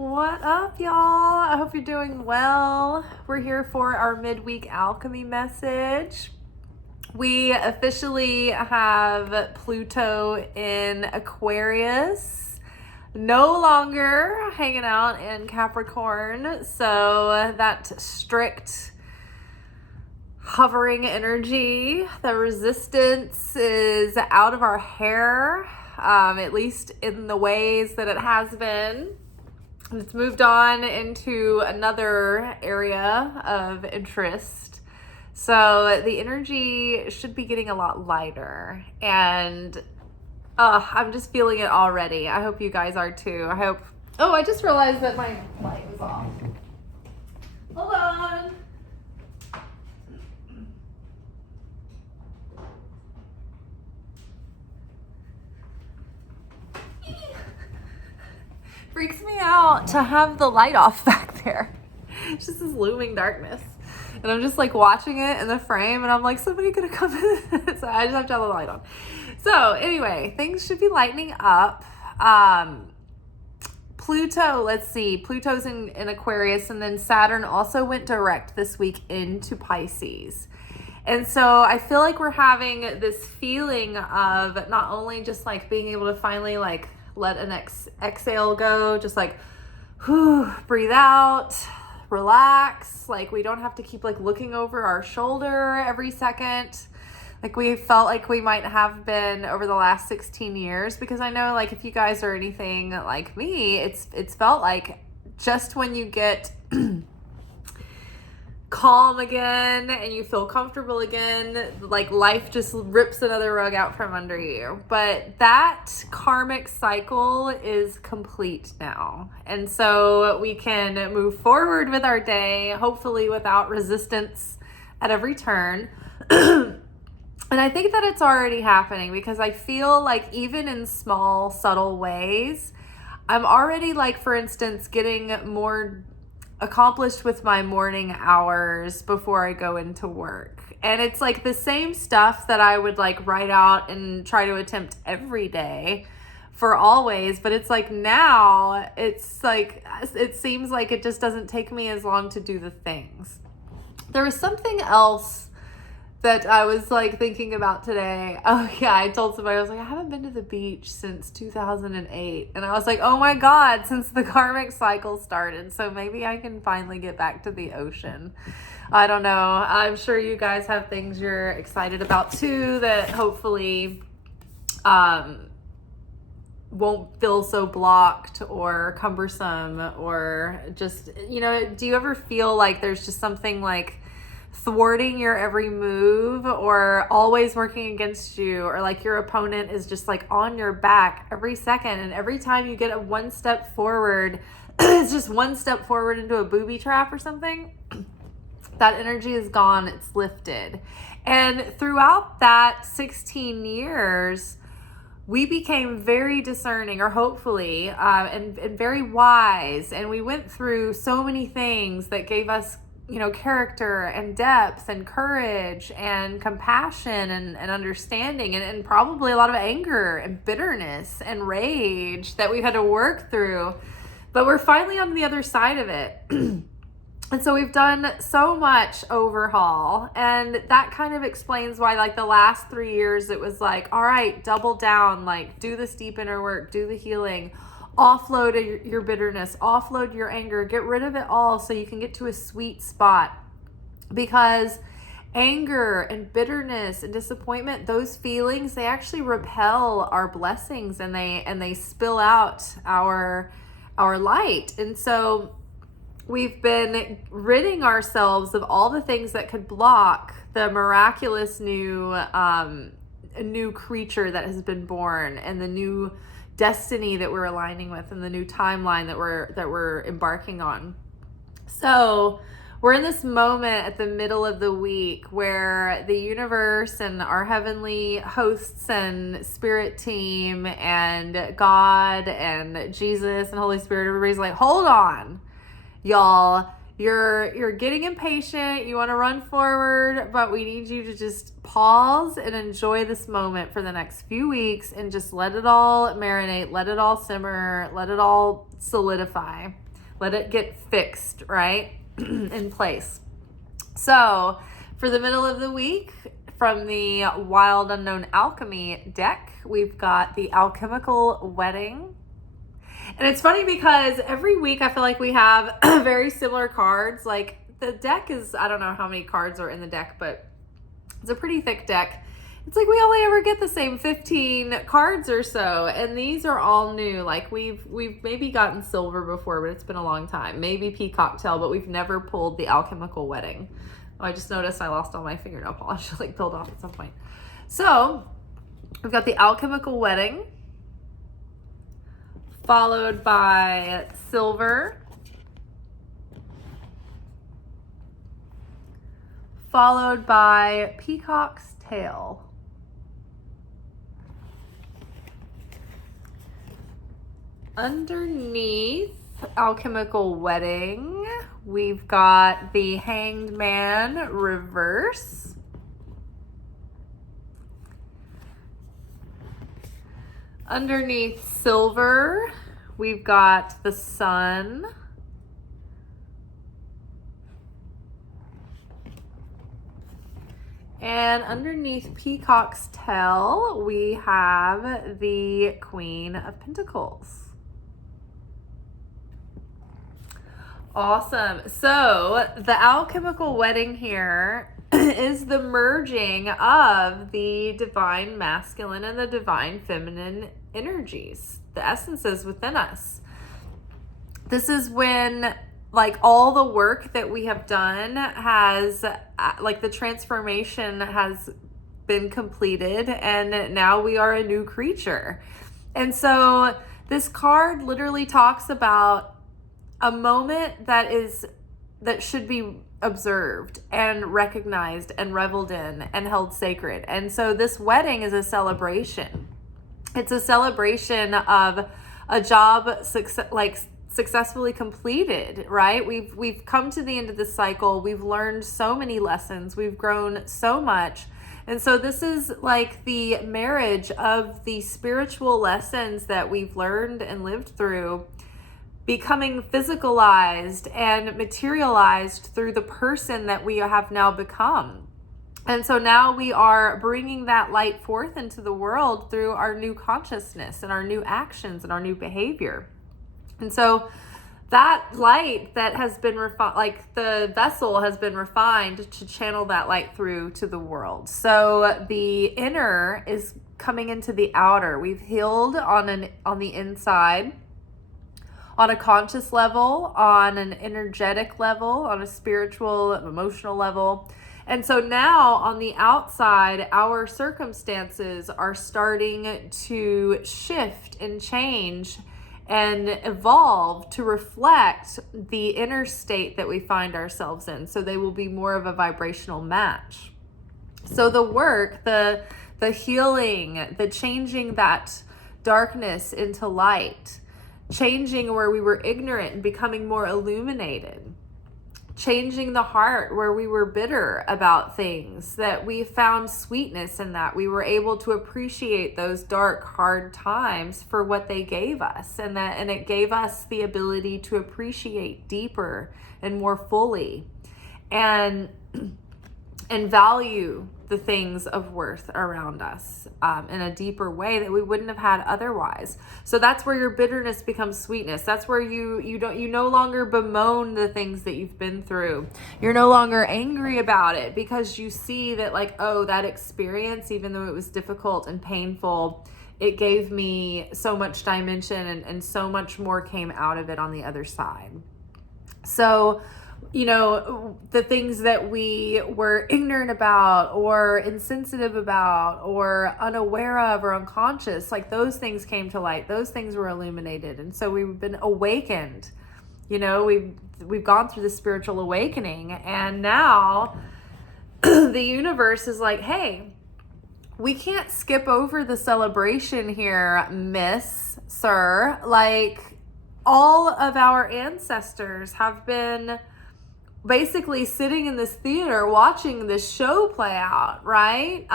What up, y'all? I hope you're doing well. We're here for our midweek alchemy message. We officially have Pluto in Aquarius, no longer hanging out in Capricorn. So that strict hovering energy, the resistance is out of our hair, at least in the ways that it has been. It's moved on into another area of interest. So the energy should be getting a lot lighter. And I'm just feeling it already. I hope you guys are too. I just realized that my light was off. Hold on. Freaks me out to have the light off back there. It's just this looming darkness. And I'm just like watching it in the frame and I'm like, somebody could have come in. So I just have to have the light on. So anyway, things should be lightening up. Pluto, let's see. Pluto's in Aquarius, and then Saturn also went direct this week into Pisces. And so I feel like we're having this feeling of not only just like being able to finally like let an exhale go, just like, breathe out, relax. Like we don't have to keep like looking over our shoulder every second. Like we felt like we might have been over the last 16 years, because I know like if you guys are anything like me, it's felt like just when you get calm again and you feel comfortable again, like life just rips another rug out from under you. But that karmic cycle is complete now. And so we can move forward with our day, hopefully without resistance at every turn. And I think that it's already happening, because I feel like even in small, subtle ways, I'm already like, for instance, getting more accomplished with my morning hours before I go into work. And it's like the same stuff that I would like write out and try to attempt every day for always. But it's like now it's like, it seems like it just doesn't take me as long to do the things. There was something else that I was like thinking about today. Oh yeah, I told somebody, I was like, I haven't been to the beach since 2008. And I was like, oh my God, since the karmic cycle started. So maybe I can finally get back to the ocean. I don't know. I'm sure you guys have things you're excited about too, that hopefully won't feel so blocked or cumbersome, or just, you know, do you ever feel like there's just something like thwarting your every move, or always working against you, or like your opponent is just like on your back every second, and every time you get a one step forward, it's just one step forward into a booby trap or something? That energy is gone, it's lifted. And throughout that 16 years, we became very discerning, or hopefully, and very wise, and we went through so many things that gave us, you know, character and depth and courage and compassion and understanding, and probably a lot of anger and bitterness and rage that we've had to work through. But we're finally on the other side of it. And so we've done so much overhaul, and that kind of explains why like the last 3 years it was like, all right, double down, like do this deep inner work, do the healing, offload your bitterness, offload your anger, get rid of it all so you can get to a sweet spot. Because anger and bitterness and disappointment, those feelings, they actually repel our blessings, and they spill out our light. And so we've been ridding ourselves of all the things that could block the miraculous new creature that has been born, and the new destiny that we're aligning with, and the new timeline that we're embarking on. So we're in this moment at the middle of the week where the universe and our heavenly hosts and spirit team and God and Jesus and Holy Spirit, everybody's like, hold on, y'all. You're getting impatient, you want to run forward, but we need you to just pause and enjoy this moment for the next few weeks and just let it all marinate, let it all simmer, let it all solidify. Let it get fixed, right? In place. So for the middle of the week, from the Wild Unknown Alchemy deck, we've got the Alchemical Wedding. And it's funny because every week I feel like we have very similar cards. Like the deck is, I don't know how many cards are in the deck, but it's a pretty thick deck. It's like we only ever get the same 15 cards or so, and these are all new. Like we've maybe gotten silver before, but it's been a long time. Maybe peacock tail, but we've never pulled the Alchemical Wedding. Oh, I just noticed I lost all my fingernail polish, like peeled off at some point. So we've got the Alchemical Wedding, followed by silver, followed by peacock's tail. Underneath Alchemical Wedding, we've got the Hanged Man reverse. Underneath silver, we've got the Sun. And underneath peacock's tail, we have the Queen of Pentacles. Awesome. So the Alchemical Wedding here is the merging of the divine masculine and the divine feminine energies, the essences within us. This is when like all the work that we have done has, like the transformation has been completed, and now we are a new creature. And so this card literally talks about a moment that should be observed and recognized and reveled in and held sacred. And so this wedding is a celebration. It's a celebration of a job successfully completed, right? We've come to the end of the cycle. We've learned so many lessons. We've grown so much. And so this is like the marriage of the spiritual lessons that we've learned and lived through, becoming physicalized and materialized through the person that we have now become. And so now we are bringing that light forth into the world through our new consciousness and our new actions and our new behavior. And so that light that has been refined, like the vessel has been refined to channel that light through to the world. So the inner is coming into the outer. We've healed on the inside, on a conscious level, on an energetic level, on a spiritual, emotional level. And so now on the outside, our circumstances are starting to shift and change and evolve to reflect the inner state that we find ourselves in. So they will be more of a vibrational match. So the work, the healing, the changing that darkness into light, changing where we were ignorant and becoming more illuminated, changing the heart where we were bitter about things, that we found sweetness in that. We were able to appreciate those dark, hard times for what they gave us, and it gave us the ability to appreciate deeper and more fully and value the things of worth around us in a deeper way that we wouldn't have had otherwise. So that's where your bitterness becomes sweetness. That's where you no longer bemoan the things that you've been through. You're no longer angry about it because you see that, like, oh, that experience, even though it was difficult and painful, it gave me so much dimension and so much more came out of it on the other side. So the things that we were ignorant about or insensitive about or unaware of or unconscious, like those things came to light. Those things were illuminated. And so we've been awakened. We've gone through the spiritual awakening, and now the universe is like, hey, we can't skip over the celebration here, miss, sir. Like, all of our ancestors have been basically sitting in this theater watching this show play out, right?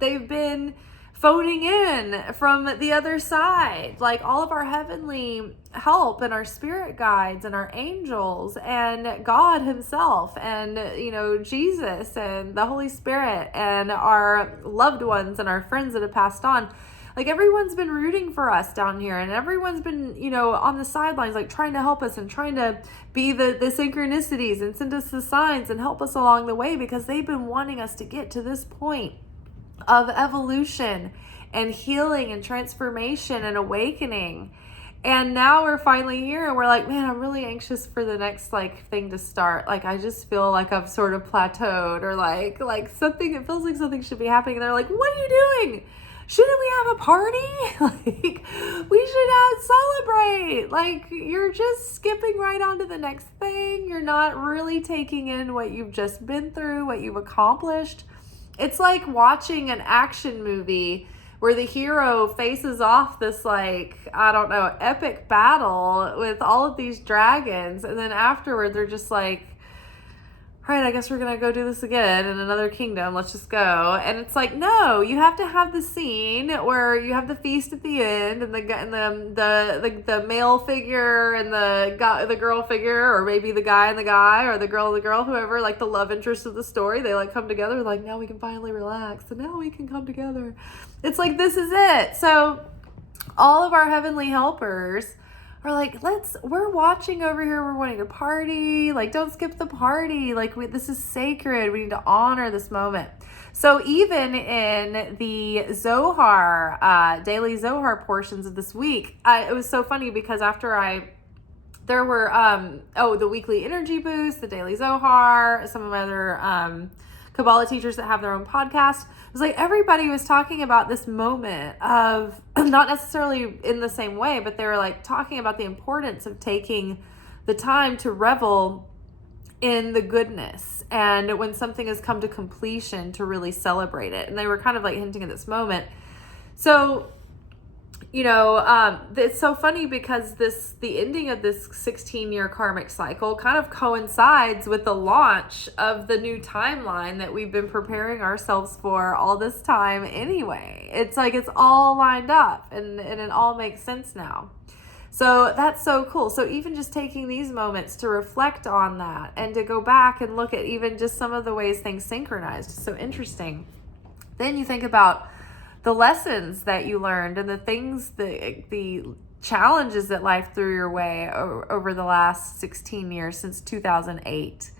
They've been phoning in from the other side, like all of our heavenly help and our spirit guides and our angels and God himself and, you know, Jesus and the Holy Spirit and our loved ones and our friends that have passed on. Like everyone's been rooting for us down here, and everyone's been, you know, on the sidelines, like trying to help us and trying to be the synchronicities and send us the signs and help us along the way, because they've been wanting us to get to this point of evolution and healing and transformation and awakening. And now we're finally here, and we're like, man, I'm really anxious for the next like thing to start. Like I just feel like I've sort of plateaued, or like something, it feels like something should be happening. And they're like, what are you doing? Shouldn't we have a party? Like, we should celebrate. Like, you're just skipping right on to the next thing. You're not really taking in what you've just been through, what you've accomplished. It's like watching an action movie where the hero faces off this, like, I don't know, epic battle with all of these dragons. And then afterward, they're just like, all right, I guess we're going to go do this again in another kingdom. Let's just go. And it's like, no, you have to have the scene where you have the feast at the end, and the male figure and the girl figure, or maybe the guy and the guy, or the girl and the girl, whoever, like the love interest of the story, they like come together, like, now we can finally relax, and now we can come together. It's like, this is it. So all of our heavenly helpers are like, we're watching over here, we're wanting to party, like, don't skip the party, like, this is sacred, we need to honor this moment. So even in the Zohar, daily Zohar portions of this week, it was so funny because there were, the weekly energy boost, the daily Zohar, some of my other Kabbalah teachers that have their own podcast. It was like everybody was talking about this moment of, not necessarily in the same way, but they were like talking about the importance of taking the time to revel in the goodness, and when something has come to completion, to really celebrate it. And they were kind of like hinting at this moment. So, you know, it's so funny because the ending of this 16-year karmic cycle kind of coincides with the launch of the new timeline that we've been preparing ourselves for all this time anyway. It's like it's all lined up, and it all makes sense now. So that's so cool. So even just taking these moments to reflect on that and to go back and look at even just some of the ways things synchronized is so interesting. Then you think about the lessons that you learned and the things, the challenges that life threw your way over the last 16 years since 2008.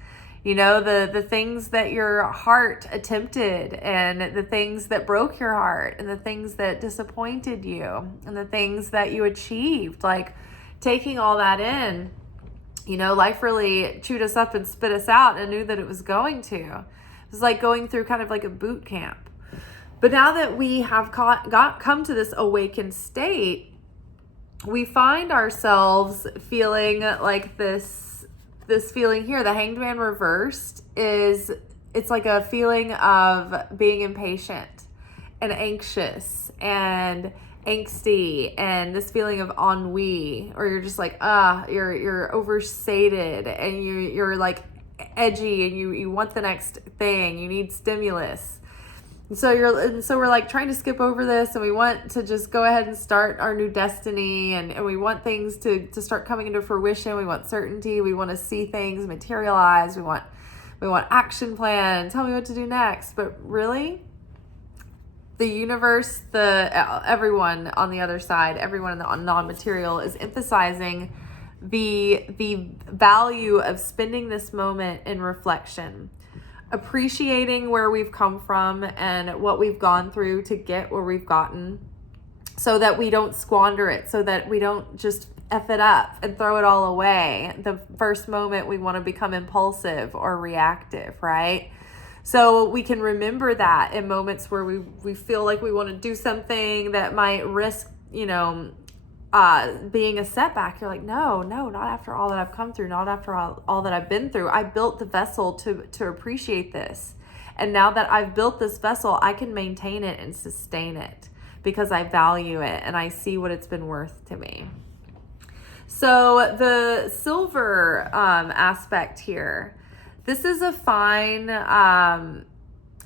You know, the things that your heart attempted, and the things that broke your heart, and the things that disappointed you, and the things that you achieved. Like, taking all that in, you know, life really chewed us up and spit us out, and knew that it was going to. It was like going through kind of like a boot camp. But now that we have come to this awakened state, we find ourselves feeling like this feeling here, the Hanged Man reversed, it's like a feeling of being impatient and anxious and angsty, and this feeling of ennui, or you're just like, you're oversated, and you're like edgy, and you want the next thing, you need stimulus. So we're like trying to skip over this, and we want to just go ahead and start our new destiny, and we want things to start coming into fruition. We want certainty. We want to see things materialize. We want action plan. Tell me what to do next. But really, the universe, everyone on the other side, everyone in the non-material is emphasizing the value of spending this moment in reflection, appreciating where we've come from and what we've gone through to get where we've gotten, so that we don't squander it, so that we don't just F it up and throw it all away the first moment we want to become impulsive or reactive, right? So we can remember that in moments where we feel like we want to do something that might risk, you know, being a setback. You're like, no, not after all that I've come through, not after all that I've been through. I built the vessel to appreciate this. And now that I've built this vessel, I can maintain it and sustain it because I value it and I see what it's been worth to me. So the silver aspect here, this is a fine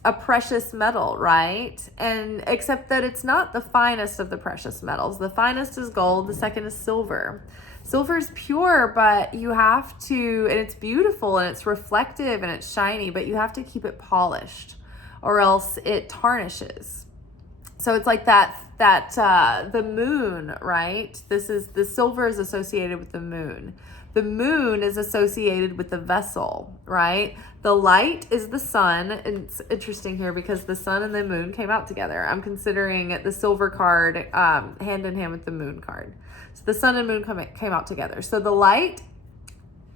a precious metal, right? And except that it's not the finest of the precious metals. The finest is gold, the second is silver. Silver is pure, but you have to, and it's beautiful and it's reflective and it's shiny, but you have to keep it polished or else it tarnishes. So it's like the moon, right? The silver is associated with the moon. The moon is associated with the vessel, right? The light is the sun. And it's interesting here because the sun and the moon came out together. I'm considering the silver card hand in hand with the moon card. So the sun and moon came out together. So the light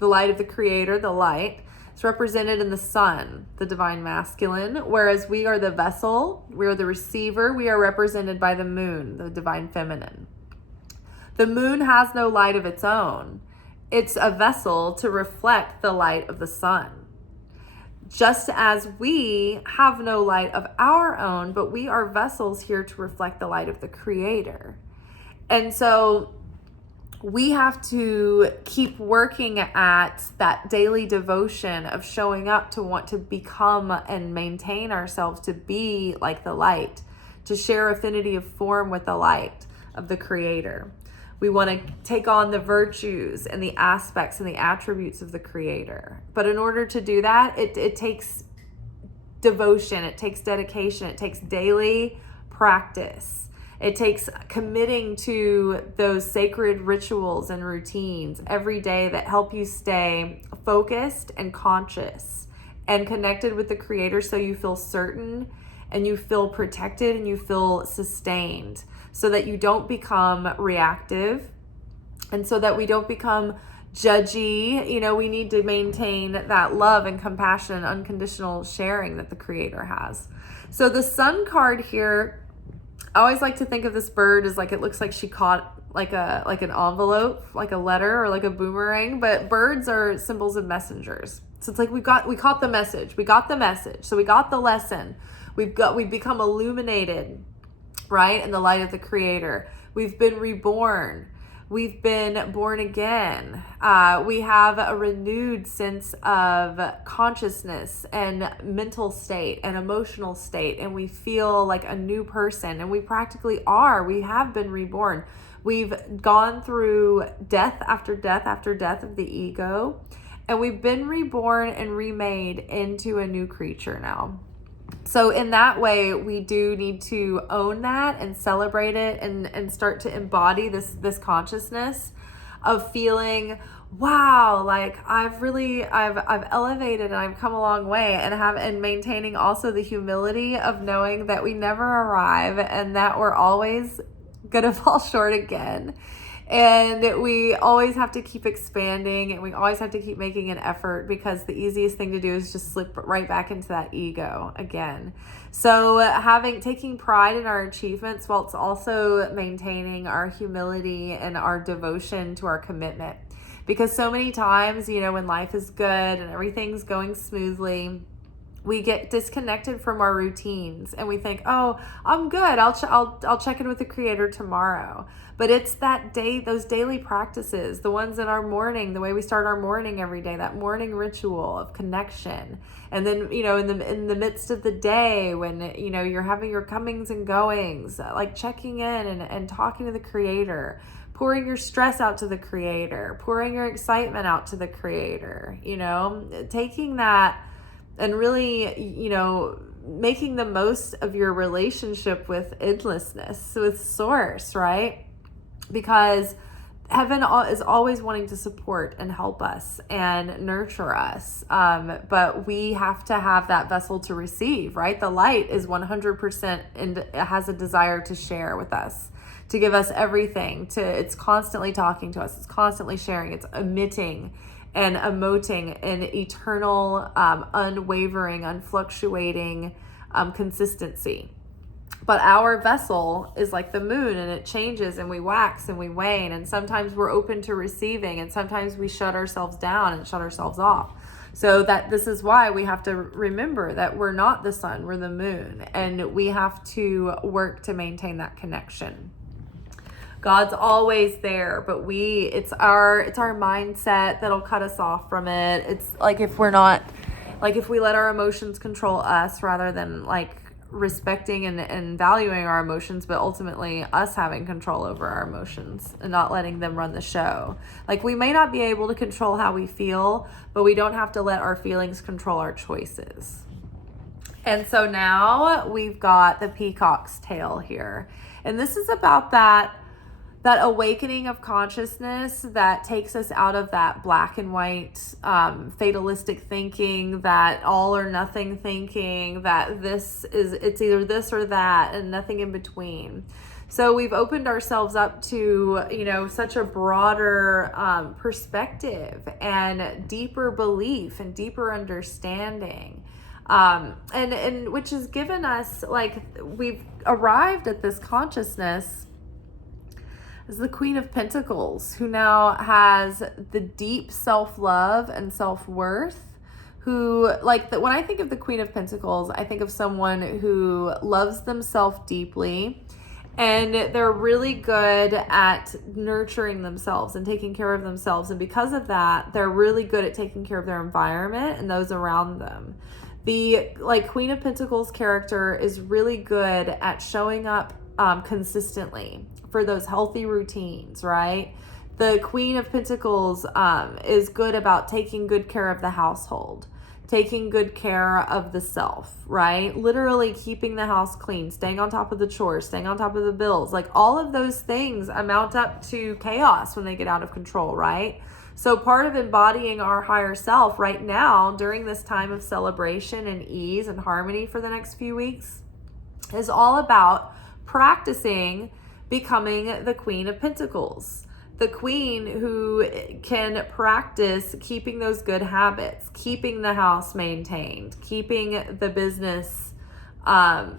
of the creator, the light, is represented in the sun, the divine masculine, whereas we are the vessel, we are the receiver, we are represented by the moon, the divine feminine. The moon has no light of its own. It's a vessel to reflect the light of the sun. Just as we have no light of our own, but we are vessels here to reflect the light of the creator. And so we have to keep working at that daily devotion of showing up to want to become and maintain ourselves to be like the light, to share affinity of form with the light of the creator. We want to take on the virtues and the aspects and the attributes of the creator. But in order to do that, it takes devotion, it takes dedication, it takes daily practice. It takes committing to those sacred rituals and routines every day that help you stay focused and conscious and connected with the creator so you feel certain and you feel protected and you feel sustained so that you don't become reactive and so that we don't become judgy. You know, we need to maintain that love and compassion and unconditional sharing that the creator has. So the sun card here, I always like to think of this bird as like, it looks like she caught like an envelope, like a letter or like a boomerang, but birds are symbols of messengers. So it's like we caught the message. We got the message. So we got the lesson. We've become illuminated, right? In the light of the creator. We've been reborn. We've been born again. We have a renewed sense of consciousness and mental state and emotional state, and we feel like a new person, and we practically are. We have been reborn. We've gone through death after death after death of the ego, and we've been reborn and remade into a new creature now. So in that way, we do need to own that and celebrate it and start to embody this consciousness of feeling, wow, like I've elevated and I've come a long way, and maintaining also the humility of knowing that we never arrive and that we're always gonna fall short again. And we always have to keep expanding and we always have to keep making an effort, because the easiest thing to do is just slip right back into that ego again. So taking pride in our achievements while it's also maintaining our humility and our devotion to our commitment. Because so many times, you know, when life is good and everything's going smoothly, we get disconnected from our routines and we think, oh, I'm good. I'll check in with the creator tomorrow. But it's that day, those daily practices, the ones in our morning, the way we start our morning every day, that morning ritual of connection. And then, you know, in the midst of the day when, you know, you're having your comings and goings, like checking in and talking to the creator, pouring your stress out to the creator, pouring your excitement out to the creator, you know, taking that and really, you know, making the most of your relationship with endlessness, with source, right? Because heaven is always wanting to support and help us and nurture us. But we have to have that vessel to receive, right? The light is 100% and it has a desire to share with us, to give us everything. It's constantly talking to us. It's constantly sharing. It's emitting and emoting an eternal, unwavering, unfluctuating consistency. But our vessel is like the moon, and it changes and we wax and we wane, and sometimes we're open to receiving and sometimes we shut ourselves down and shut ourselves off. So that this is why we have to remember that we're not the sun, we're the moon, and we have to work to maintain that connection. God's always there, but it's our mindset that'll cut us off from it. It's like if we're not Like if we let our emotions control us rather than like respecting and valuing our emotions, but ultimately us having control over our emotions and not letting them run the show. Like we may not be able to control how we feel, but we don't have to let our feelings control our choices. And so now we've got the peacock's tail here. And this is about that awakening of consciousness that takes us out of that black and white fatalistic thinking, that all or nothing thinking, that it's either this or that and nothing in between. So we've opened ourselves up to, such a broader perspective and deeper belief and deeper understanding. And which has given us, like, we've arrived at this consciousness as the Queen of Pentacles, who now has the deep self-love and self-worth, who, like, when I think of the Queen of Pentacles, I think of someone who loves themselves deeply, and they're really good at nurturing themselves and taking care of themselves. And because of that, they're really good at taking care of their environment and those around them. The Queen of Pentacles character is really good at showing up consistently for those healthy routines, right? The Queen of Pentacles is good about taking good care of the household, taking good care of the self, right? Literally keeping the house clean, staying on top of the chores, staying on top of the bills. Like all of those things amount up to chaos when they get out of control, right? So part of embodying our higher self right now during this time of celebration and ease and harmony for the next few weeks is all about practicing becoming the Queen of Pentacles. The queen who can practice keeping those good habits, keeping the house maintained, keeping the business, all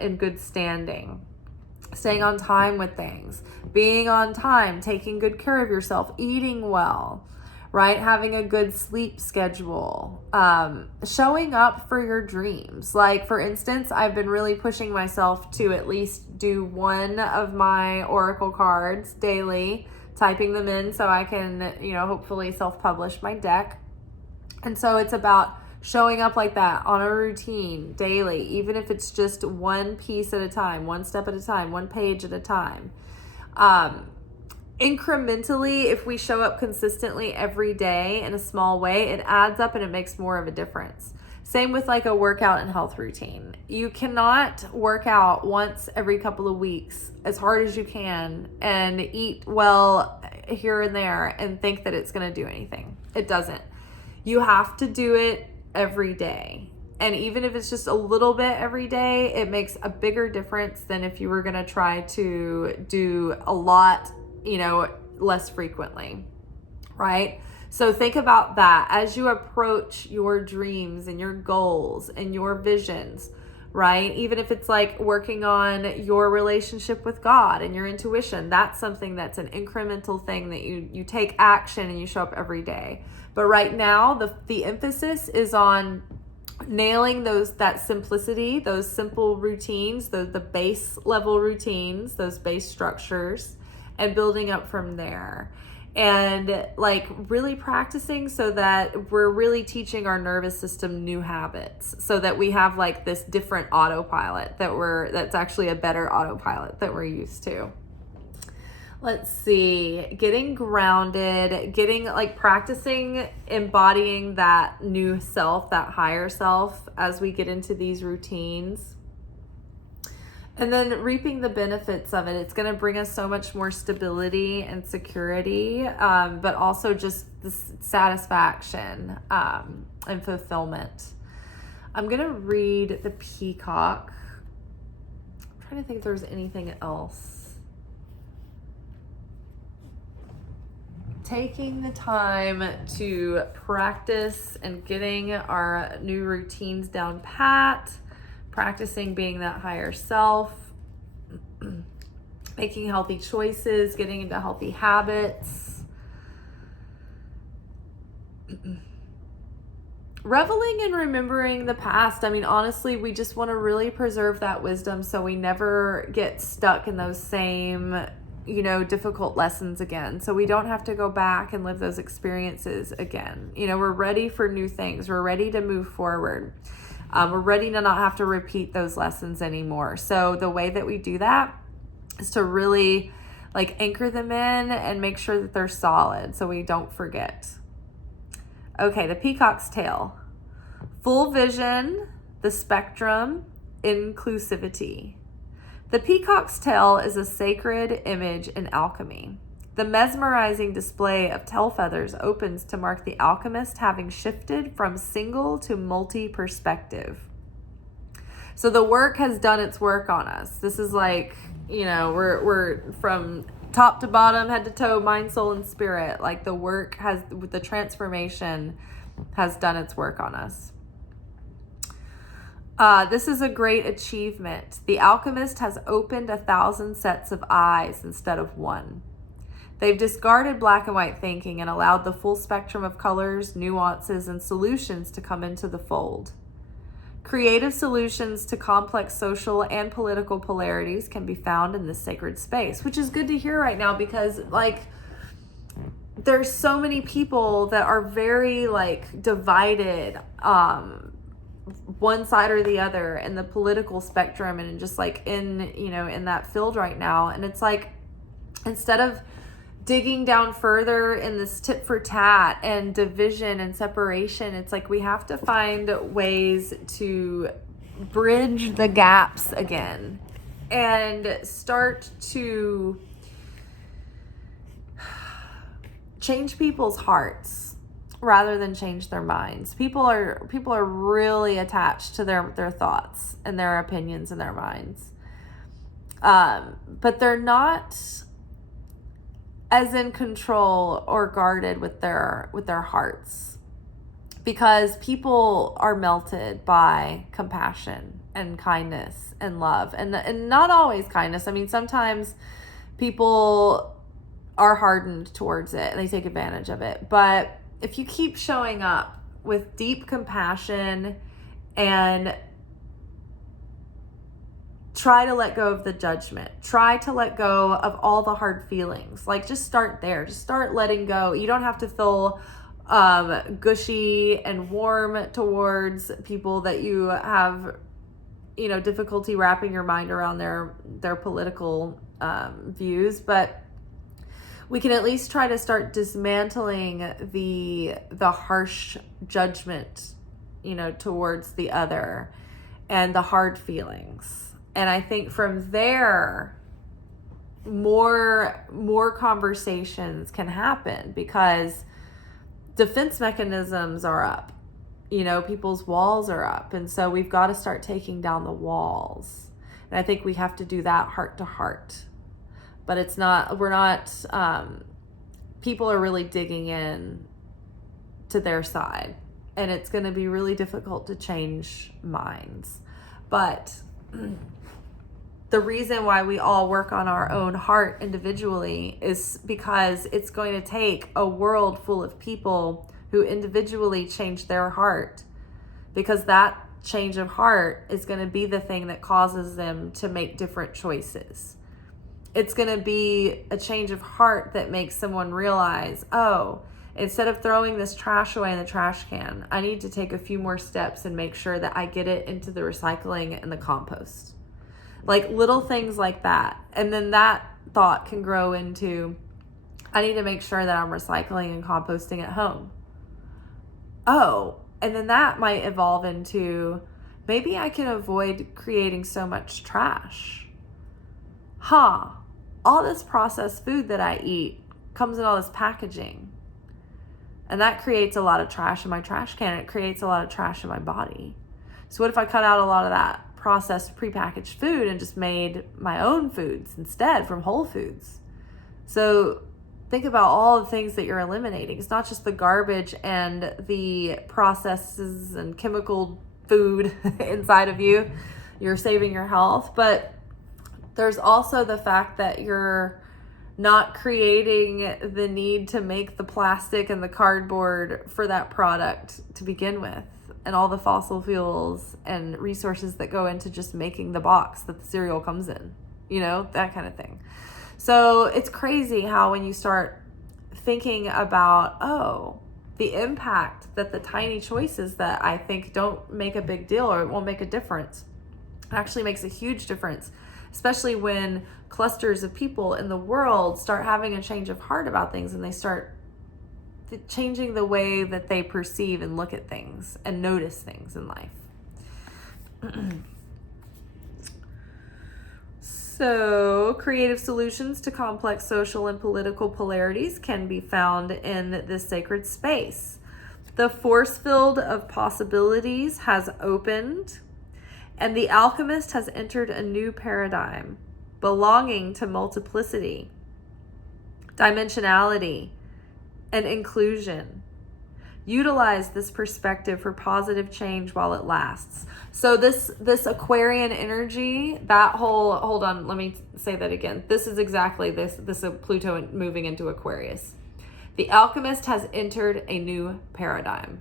in good standing, staying on time with things, being on time, taking good care of yourself, eating well, right? Having a good sleep schedule, showing up for your dreams. Like, for instance, I've been really pushing myself to at least do one of my oracle cards daily, typing them in so I can, hopefully self-publish my deck. And so it's about showing up like that on a routine daily, even if it's just one piece at a time, one step at a time, one page at a time. Incrementally, if we show up consistently every day in a small way, it adds up and it makes more of a difference. Same with like a workout and health routine. You cannot work out once every couple of weeks as hard as you can and eat well here and there and think that it's going to do anything. It doesn't. You have to do it every day. And even if it's just a little bit every day, it makes a bigger difference than if you were going to try to do a lot, less frequently, right? So think about that as you approach your dreams and your goals and your visions, right? Even if it's like working on your relationship with God and your intuition, that's something that's an incremental thing that you take action and you show up every day. But right now, the emphasis is on nailing that simplicity, those simple routines, the base level routines, those base structures, and building up from there. And like really practicing so that we're really teaching our nervous system new habits so that we have like this different autopilot that's actually a better autopilot that we're used to. Let's see, getting grounded, practicing embodying that new self, that higher self as we get into these routines. And then reaping the benefits of it. It's going to bring us so much more stability and security, but also just this satisfaction and fulfillment. I'm going to read the peacock. I'm trying to think if there's anything else. Taking the time to practice and getting our new routines down pat. Practicing being that higher self, making healthy choices, getting into healthy habits, reveling and remembering the past. I mean, honestly, we just want to really preserve that wisdom so we never get stuck in those same difficult lessons again. So we don't have to go back and live those experiences again. We're ready for new things. We're ready to move forward. We're ready to not have to repeat those lessons anymore. So the way that we do that is to really anchor them in and make sure that they're solid so we don't forget. Okay, the peacock's tail. Full vision, the spectrum, inclusivity. The peacock's tail is a sacred image in alchemy. The mesmerizing display of tail feathers opens to mark the alchemist having shifted from single to multi-perspective. So the work has done its work on us. This is we're from top to bottom, head to toe, mind, soul, and spirit. The transformation has done its work on us. This is a great achievement. The alchemist has opened 1,000 sets of eyes instead of one. They've discarded black and white thinking and allowed the full spectrum of colors, nuances, and solutions to come into the fold. Creative solutions to complex social and political polarities can be found in this sacred space, which is good to hear right now because there's so many people that are very divided, one side or the other in the political spectrum and just in that field right now. And it's instead of digging down further in this tit for tat and division and separation, it's we have to find ways to bridge the gaps again and start to change people's hearts rather than change their minds. People are really attached to their thoughts and their opinions and their minds. But they're not as in control or guarded with their hearts, because people are melted by compassion and kindness and love, and not always kindness. I mean, sometimes people are hardened towards it and they take advantage of it. But if you keep showing up with deep compassion and try to let go of the judgment, try to let go of all the hard feelings, just start there. Just start letting go. You don't have to feel gushy and warm towards people that you have, difficulty wrapping your mind around their political views, but we can at least try to start dismantling the harsh judgment, towards the other and the hard feelings. And I think from there, more conversations can happen because defense mechanisms are up. People's walls are up. And so we've got to start taking down the walls. And I think we have to do that heart to heart. But people are really digging in to their side, and it's going to be really difficult to change minds. But the reason why we all work on our own heart individually is because it's going to take a world full of people who individually change their heart, because that change of heart is going to be the thing that causes them to make different choices. It's going to be a change of heart that makes someone realize, oh, instead of throwing this trash away in the trash can, I need to take a few more steps and make sure that I get it into the recycling and the compost. Little things like that. And then that thought can grow into, I need to make sure that I'm recycling and composting at home. Oh, and then that might evolve into, maybe I can avoid creating so much trash. All this processed food that I eat comes in all this packaging. And that creates a lot of trash in my trash can. It creates a lot of trash in my body. So what if I cut out a lot of that processed prepackaged food and just made my own foods instead from whole foods? So think about all the things that you're eliminating. It's not just the garbage and the processes and chemical food inside of you. You're saving your health, but there's also the fact that you're not creating the need to make the plastic and the cardboard for that product to begin with, and all the fossil fuels and resources that go into just making the box that the cereal comes in, that kind of thing. So it's crazy how when you start thinking about, oh, the impact that the tiny choices that I think don't make a big deal or it won't make a difference actually makes a huge difference, especially when clusters of people in the world start having a change of heart about things and they start changing the way that they perceive and look at things and notice things in life. So, creative solutions to complex social and political polarities can be found in this sacred space. The force field of possibilities has opened, and the alchemist has entered a new paradigm belonging to multiplicity, dimensionality, and inclusion. Utilize this perspective for positive change while it lasts. So this Aquarian energy, that whole, hold on, let me say that again. This is exactly this Pluto moving into Aquarius. The alchemist has entered a new paradigm.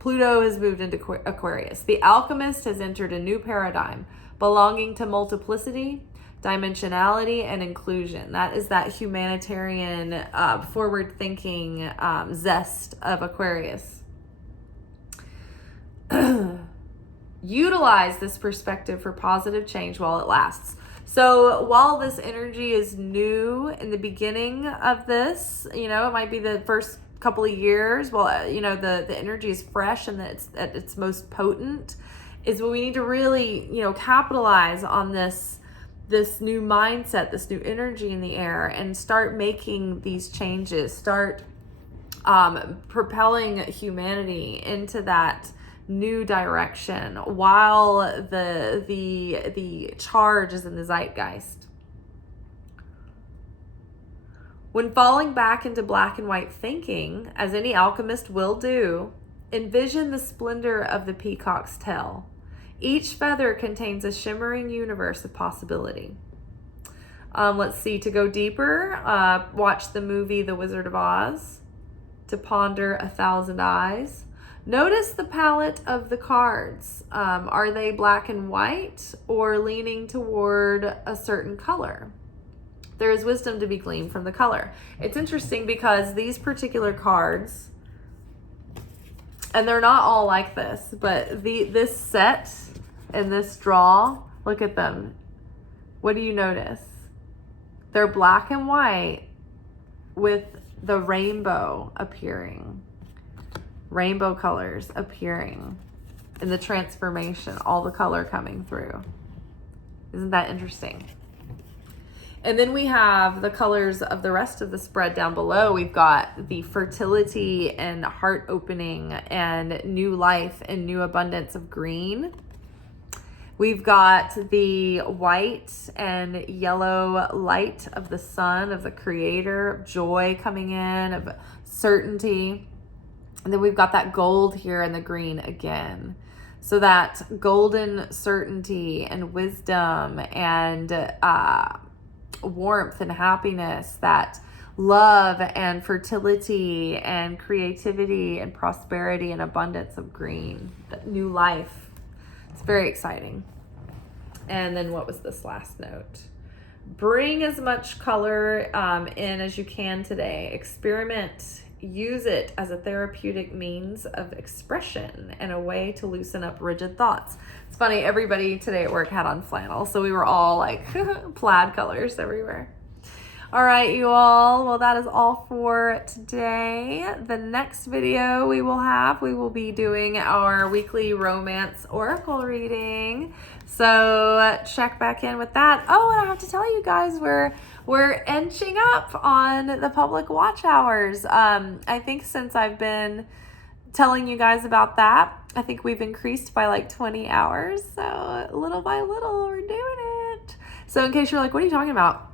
Pluto has moved into Aquarius. The alchemist has entered a new paradigm belonging to multiplicity, dimensionality, and inclusion. That is that humanitarian, forward-thinking zest of Aquarius. Utilize this perspective for positive change while it lasts. So while this energy is new in the beginning of this, it might be the first couple of years, well, the energy is fresh and it's at its most potent, is when we need to really, capitalize on this new mindset, this new energy in the air, and start making these changes, start propelling humanity into that new direction while the charge is in the zeitgeist. When falling back into black and white thinking, as any alchemist will do, envision the splendor of the peacock's tail. Each feather contains a shimmering universe of possibility. Let's see, to go deeper, watch the movie The Wizard of Oz. To ponder 1,000 eyes. Notice the palette of the cards. Are they black and white or leaning toward a certain color? There is wisdom to be gleaned from the color. It's interesting because these particular cards, and they're not all like this, but this set and this draw, look at them. What do you notice? They're black and white with the rainbow appearing. Rainbow colors appearing in the transformation, all the color coming through. Isn't that interesting? And then we have the colors of the rest of the spread down below. We've got the fertility and heart opening and new life and new abundance of green. We've got the white and yellow light of the sun, of the creator, of joy coming in, of certainty. And then we've got that gold here and the green again. So that golden certainty and wisdom and warmth and happiness, that love and fertility and creativity and prosperity and abundance of green, that new life. It's very exciting. And then what was this last note? Bring as much color in as you can today. Experiment. Use it as a therapeutic means of expression and a way to loosen up rigid thoughts. It's funny, everybody today at work had on flannel, so we were all like plaid colors everywhere. All right, you all. Well, that is all for today. The next video we will be doing our weekly romance oracle reading. So check back in with that. Oh, and I have to tell you guys, we're inching up on the public watch hours. I think since I've been telling you guys about that, I think we've increased by like 20 hours. So little by little, we're doing it. So in case you're like, what are you talking about?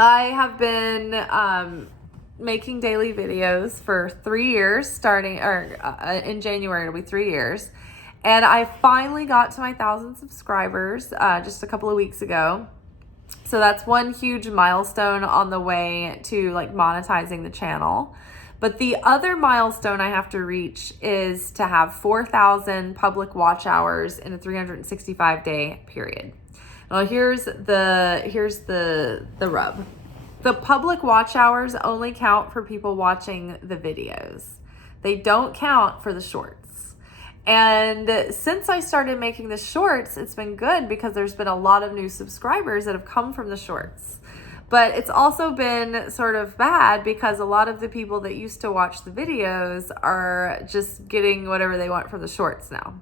I have been making daily videos for 3 years, starting in January. It'll be 3 years. And I finally got to my 1,000 subscribers just a couple of weeks ago. So that's one huge milestone on the way to like monetizing the channel. But the other milestone I have to reach is to have 4,000 public watch hours in a 365-day period. Well, here's the rub. The public watch hours only count for people watching the videos. They don't count for the shorts. And since I started making the shorts, it's been good because there's been a lot of new subscribers that have come from the shorts. But it's also been sort of bad because a lot of the people that used to watch the videos are just getting whatever they want from the shorts now.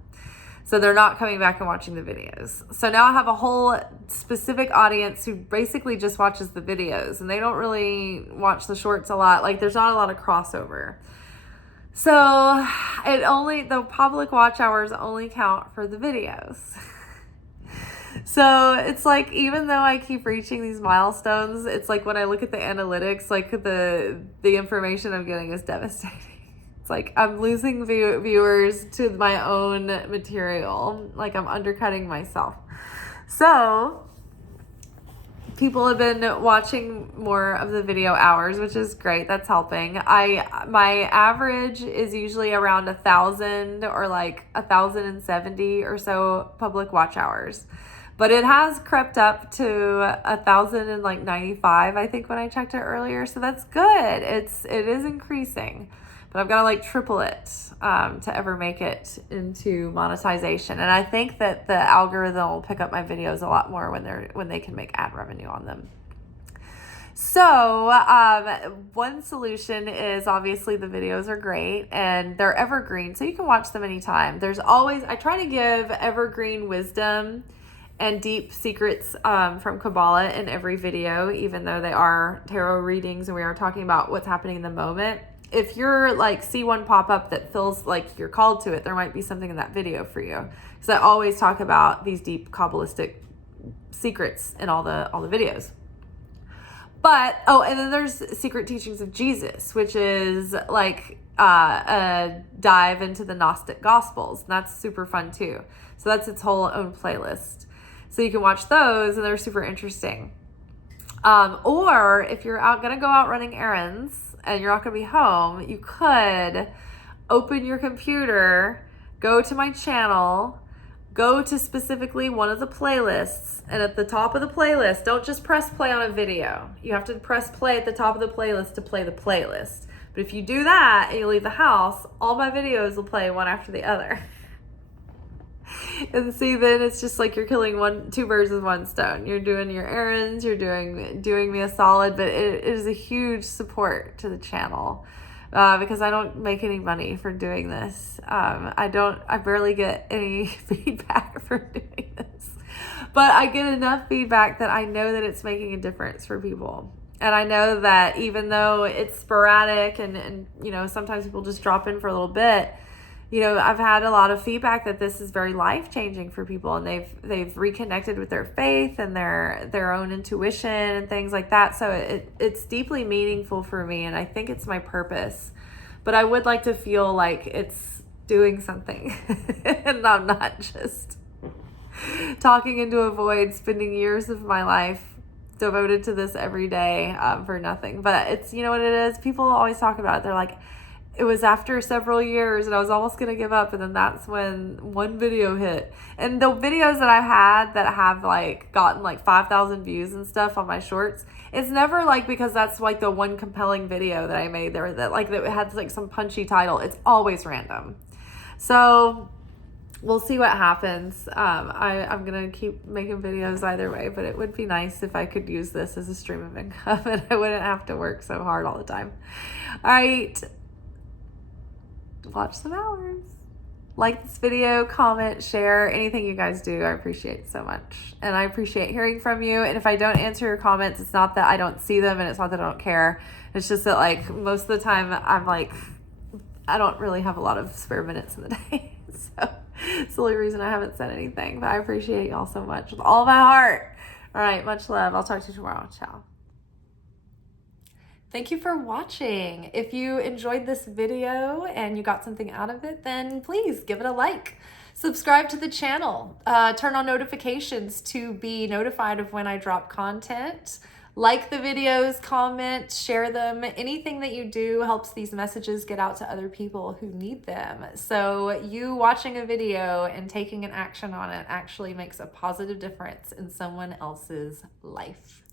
So they're not coming back and watching the videos. So now I have a whole specific audience who basically just watches the videos and they don't really watch the shorts a lot. Like there's not a lot of crossover. So the public watch hours only count for the videos. So it's like, even though I keep reaching these milestones, it's like when I look at the analytics, like the information I'm getting is devastating. It's like I'm losing viewers to my own material. Like I'm undercutting myself. So people have been watching more of the video hours, which is great. That's helping. My average is usually around 1,000 or like 1,070 or so public watch hours. But it has crept up to 1,095, I think, when I checked it earlier. So that's good. It is increasing. But I've got to like triple it to ever make it into monetization. And I think that the algorithm will pick up my videos a lot more when they can make ad revenue on them. So one solution is obviously the videos are great and they're evergreen, so you can watch them anytime. I try to give evergreen wisdom and deep secrets from Kabbalah in every video, even though they are tarot readings and we are talking about what's happening in the moment. If you're like see one pop up that feels like you're called to it, there might be something in that video for you. Because I always talk about these deep Kabbalistic secrets in all the videos. But and then there's Secret Teachings of Jesus, which is like a dive into the Gnostic Gospels, and that's super fun too. So that's its whole own playlist. So you can watch those, and they're super interesting. Or if you're gonna go out running errands and you're not gonna be home, you could open your computer, go to my channel, go to specifically one of the playlists, and at the top of the playlist, don't just press play on a video. You have to press play at the top of the playlist to play the playlist. But if you do that and you leave the house, all my videos will play one after the other. And see, then it's just like you're killing two birds with one stone. You're doing your errands, you're doing me a solid, but it is a huge support to the channel because I don't make any money for doing this. I barely get any feedback for doing this, but I get enough feedback that I know that it's making a difference for people. And I know that even though it's sporadic and sometimes people just drop in for a little bit, I've had a lot of feedback that this is very life-changing for people, and they've reconnected with their faith and their own intuition and things like that. So it's deeply meaningful for me, and I think it's my purpose. But I would like to feel like it's doing something and I'm not just talking into a void, spending years of my life devoted to this every day for nothing. But it's, what it is? People always talk about it. They're like, it was after several years and I was almost going to give up. And then that's when one video hit. And the videos that I've had that have like gotten like 5,000 views and stuff on my shorts, it's never like because that's like the one compelling video that I made there that had like some punchy title. It's always random. So we'll see what happens. I'm going to keep making videos either way, but it would be nice if I could use this as a stream of income and I wouldn't have to work so hard all the time. All right. Watch some hours. Like this video, comment, share, anything you guys do. I appreciate it so much. And I appreciate hearing from you. And if I don't answer your comments, it's not that I don't see them and it's not that I don't care. It's just that like most of the time I'm like, I don't really have a lot of spare minutes in the day. So it's the only reason I haven't said anything. But I appreciate y'all so much with all my heart. All right, much love. I'll talk to you tomorrow. Ciao. Thank you for watching. If you enjoyed this video and you got something out of it, then please give it a like. Subscribe to the channel. Turn on notifications to be notified of when I drop content. Like the videos, comment, share them. Anything that you do helps these messages get out to other people who need them. So you watching a video and taking an action on it actually makes a positive difference in someone else's life.